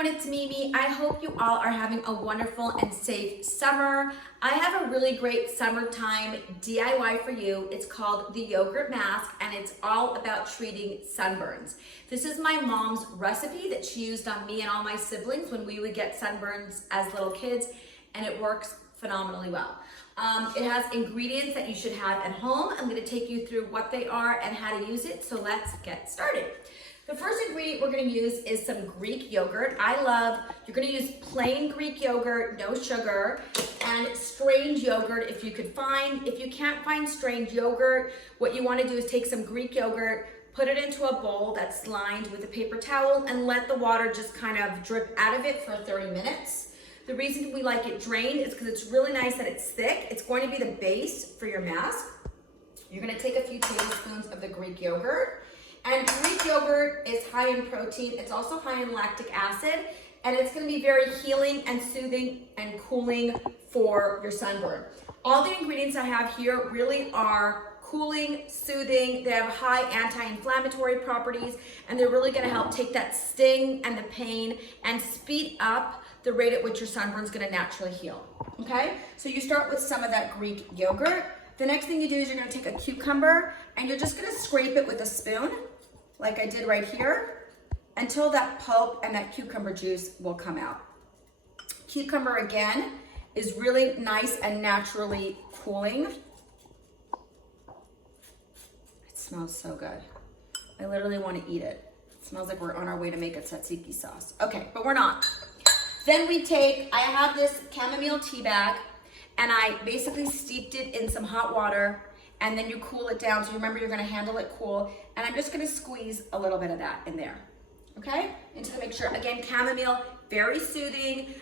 everyone, it's Mimi. I hope you all are having a wonderful and safe summer. I have a really great summertime DIY for you. It's called the yogurt mask and it's all about treating sunburns. This is my mom's recipe that she used on me and all my siblings when we would get sunburns as little kids, and it works phenomenally well. It has ingredients that you should have at home. I'm going to take you through what they are and how to use it, so let's get started. The first ingredient we're going to use is some Greek yogurt. You're going to use plain Greek yogurt, no sugar, and strained yogurt if you could find. If you can't find strained yogurt, what you want to do is take some Greek yogurt, put it into a bowl that's lined with a paper towel, and let the water just kind of drip out of it for 30 minutes. The reason we like it drained is because it's really nice that it's thick. It's going to be the base for your mask. You're going to take a few tablespoons of the Greek yogurt. And Greek yogurt is high in protein. It's also high in lactic acid, and it's going to be very healing and soothing and cooling for your sunburn. All the ingredients I have here really are cooling, soothing. They have high anti-inflammatory properties, and they're really going to help take that sting and the pain and speed up the rate at which your sunburn is going to naturally heal. Okay, so you start with some of that Greek yogurt. The next thing you do is you're going to take a cucumber and you're just going to scrape it with a spoon, like I did right here, until that pulp and that cucumber juice will come out. Cucumber, again, is really nice and naturally cooling. It smells so good. I literally want to eat it. It smells like we're on our way to make a tzatziki sauce. Okay, but we're not. Then I have this chamomile tea bag, and I basically steeped it in some hot water, and then you cool it down. So remember, you're gonna handle it cool. And I'm just gonna squeeze a little bit of that in there, okay? Into the mixture. Again, chamomile, very soothing,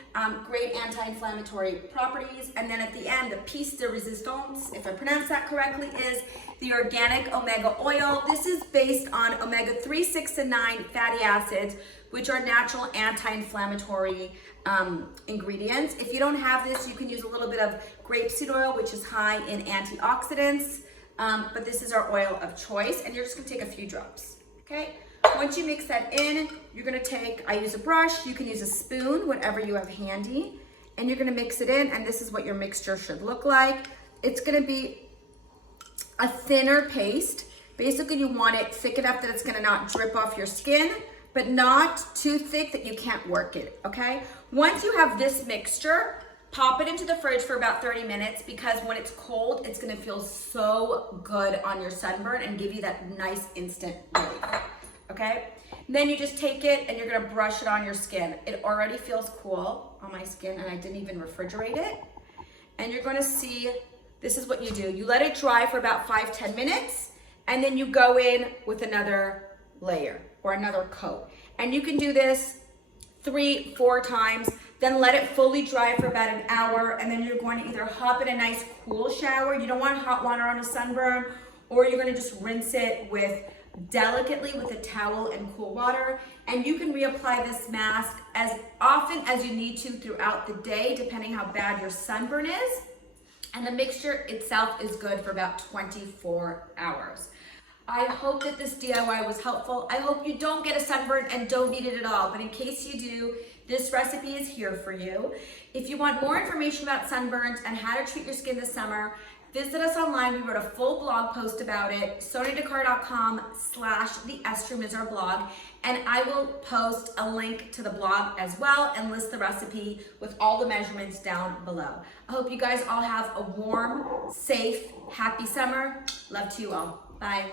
great anti-inflammatory properties. And then at the end, the piece de resistance, if I pronounce that correctly, is the organic omega oil. This is based on omega-3, 6, and 9 fatty acids, which are natural anti-inflammatory ingredients. If you don't have this, you can use a little bit of grapeseed oil, which is high in antioxidants, but this is our oil of choice, and you're just gonna take a few drops, okay? Once you mix that in, you're gonna I use a brush, you can use a spoon, whatever you have handy, and you're gonna mix it in, and this is what your mixture should look like. It's gonna be a thinner paste. Basically, you want it thick enough that it's gonna not drip off your skin, but not too thick that you can't work it, okay? Once you have this mixture, pop it into the fridge for about 30 minutes, because when it's cold, it's gonna feel so good on your sunburn and give you that nice instant relief, okay? Then you just take it and you're gonna brush it on your skin. It already feels cool on my skin, and I didn't even refrigerate it. And you're gonna see, this is what you do. You let it dry for about 5-10 minutes, and then you go in with another layer or another coat. And you can do this 3-4 times, then let it fully dry for about an hour, and then you're going to either hop in a nice cool shower. You don't want hot water on a sunburn, or you're gonna just rinse it delicately with a towel and cool water. And you can reapply this mask as often as you need to throughout the day, depending how bad your sunburn is. And the mixture itself is good for about 24 hours. I hope that this DIY was helpful. I hope you don't get a sunburn and don't need it at all, but in case you do, this recipe is here for you. If you want more information about sunburns and how to treat your skin this summer, visit us online. We wrote a full blog post about it. SonyaDakar.com/theestrum is our blog, and I will post a link to the blog as well and list the recipe with all the measurements down below. I hope you guys all have a warm, safe, happy summer. Love to you all. Bye.